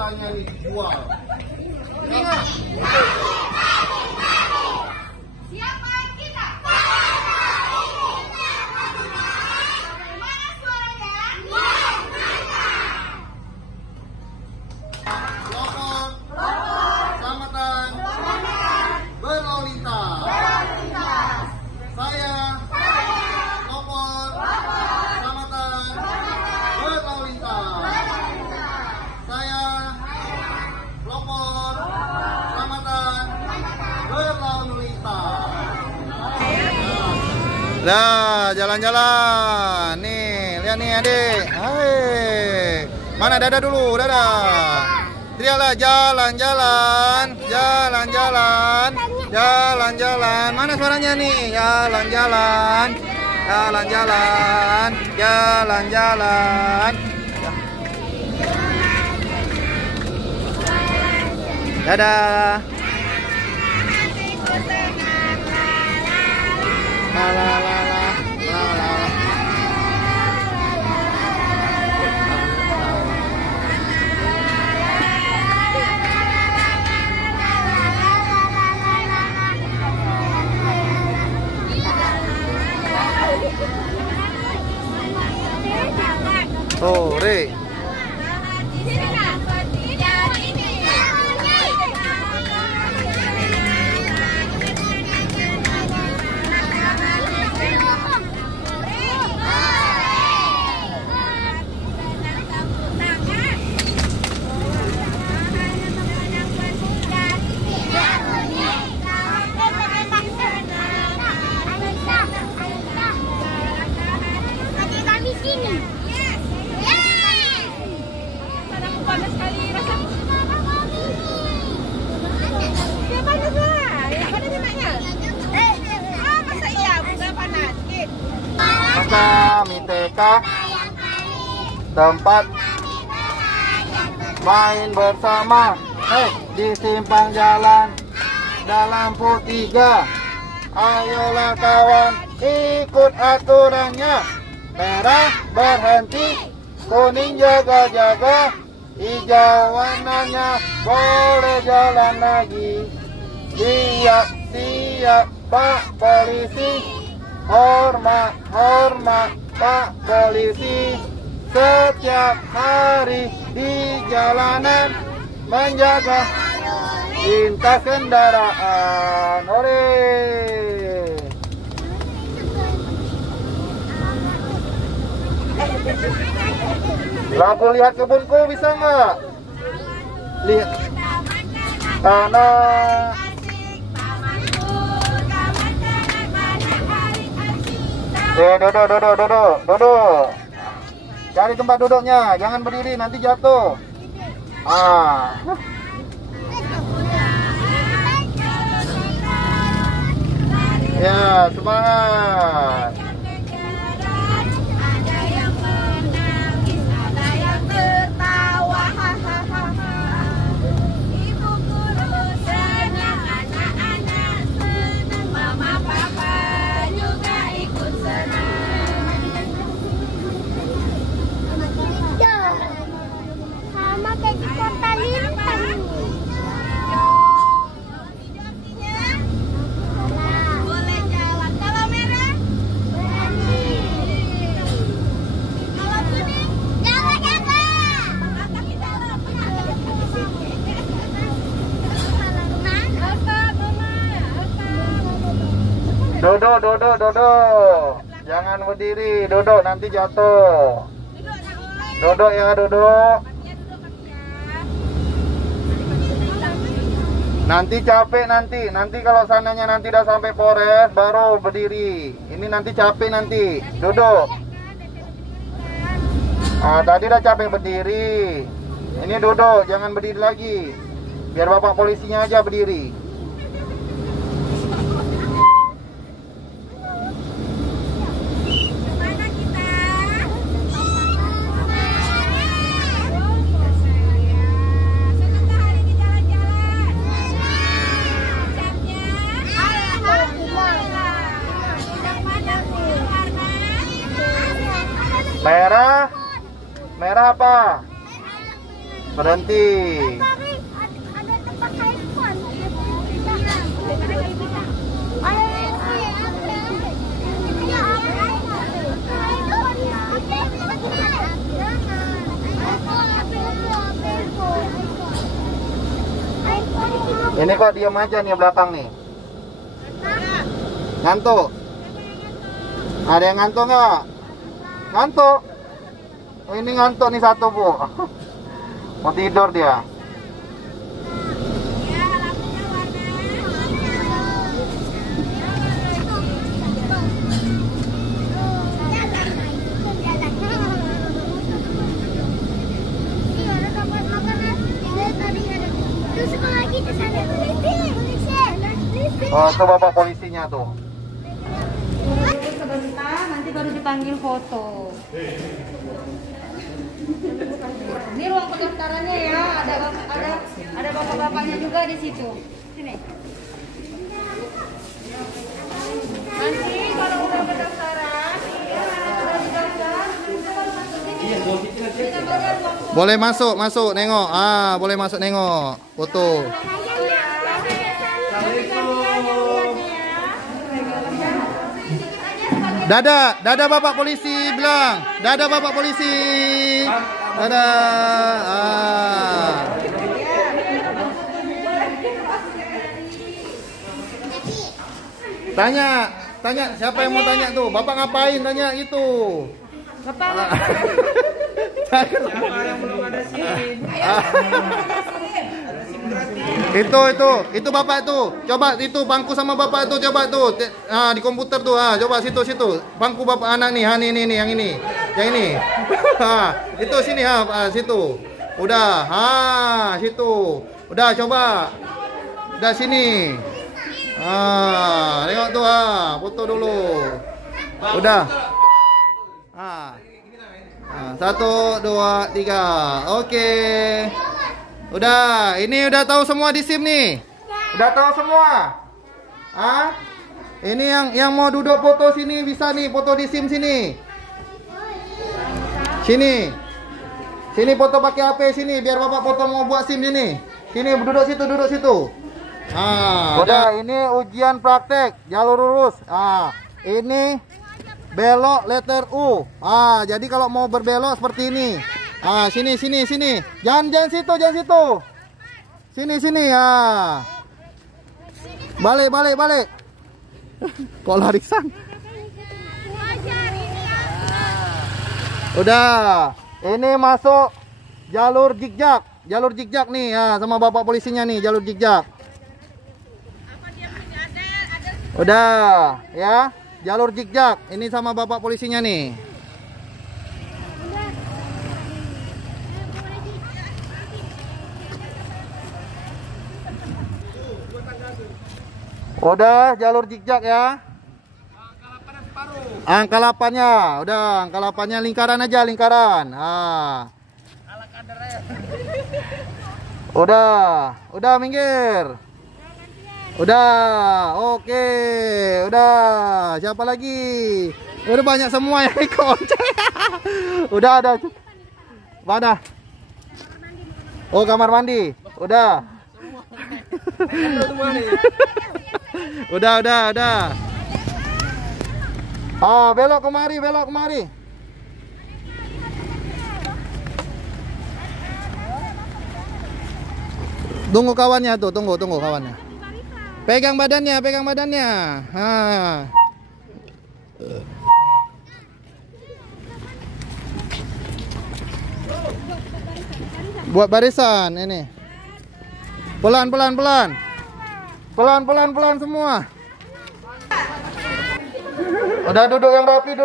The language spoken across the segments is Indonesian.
wanitanya ini dijual. Ingat. Siapa kita? Mana suaranya? Pelopor, selamatan, berlalu lintas. Saya, pelopor, selamatan, berlalu lintas. Saya, pelopor, selamatan, berlalu lintas. Nah, jalan-jalan. Nih, lihat nih adik. Hai. Mana dada dulu, dada. Teriaklah jalan-jalan, jalan-jalan, jalan-jalan. Mana suaranya nih? Jalan-jalan, jalan-jalan, jalan-jalan. Dadah. La la la la la la. Sore. Kami TK tempat main bersama di simpang jalan dalam lampu 3. Ayolah kawan, ikut aturannya. Merah berhenti, kuning jaga-jaga, hijau warnanya boleh jalan lagi. Siap-siap Pak Polisi. Hormat, hormat Pak Polisi. Setiap hari di jalanan menjaga lintas kendaraan. Ore. Lagu lihat kebunku bisa nggak? Lihat tanah. Duduk. Cari tempat duduknya, jangan berdiri nanti jatuh. Ya, semangat. Duduk. Jangan berdiri, duduk nanti jatuh. Duduk ya, duduk. Nanti capek nanti kalau sananya nanti udah sampai Polres baru berdiri. Ini nanti capek nanti. Duduk. Tadi udah capek berdiri. Ini duduk, jangan berdiri lagi. Biar Bapak polisinya aja berdiri. Merah apa? Berhenti. Ada tempat handphone. Ini kok diam aja nih belakang nih. Ngantuk. Ada yang ngantuk nggak? Ngantuk. Oh, ini ngantuk nih satu, Bu. Mau tidur dia. Oh, itu bapak polisinya tuh. Sebentar, nanti baru dipanggil foto. Ini ruang pendaftarannya ya, ada bapak-bapaknya juga di situ. Sini. Nanti kalau udah pendaftaran, udah didaftar, kita baru masuk. Boleh masuk, nengok. Boleh masuk nengok. Foto. Dadah bapak polisi bilang. Dadah bapak polisi. Dadah. Tanya siapa yang mau tanya tuh? Bapak ngapain tanya itu? Bapak. Siapa yang belum ada SIM? Itu bapak tuh. Coba itu bangku sama bapak tuh, coba tuh. Di komputer tuh. Coba situ. Bangku bapak anak nih, nih yang ini. Yang ini. Itu sini situ. Udah, situ. Udah coba. Udah sini. Tengok tuh, foto dulu. Udah. 1, 2, 3. Oke. Udah, ini udah tahu semua di SIM nih. Udah tahu semua. Ini yang mau duduk foto sini bisa nih, foto di SIM sini. Sini foto pakai HP sini biar Bapak foto mau buat SIM sini. Sini duduk situ. Udah, ini ujian praktek jalur lurus. Ini belok letter U. Jadi kalau mau berbelok seperti ini. Sini. Jangan situ. Sini. Balik. Kok larisan? Udah. Ini masuk jalur zigzag. Jalur zigzag nih, sama bapak polisinya nih, jalur zigzag. Udah, ya. Jalur zigzag. Ini sama bapak polisinya nih. Udah, jalur zigzag ya. Angka 8-nya. Udah, angka 8-nya lingkaran aja, lingkaran. Udah minggir. Udah, oke. Udah, siapa lagi? Udah banyak semua yang ikut. Udah ada. Mana? Oh, kamar mandi. Udah. Udah. Belok kemari. Tunggu kawannya tuh, tunggu kawannya. Pegang badannya. Buat barisan ini. Pelan semua. Udah duduk yang rapi.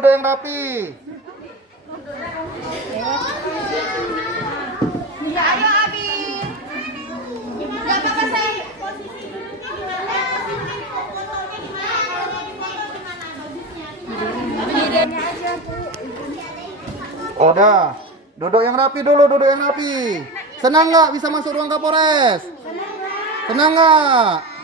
Ayo Abi. Enggak apa-apa saya. Udah, duduk yang rapi dulu, Senang nggak bisa masuk ruang Kapolres? Senang nggak?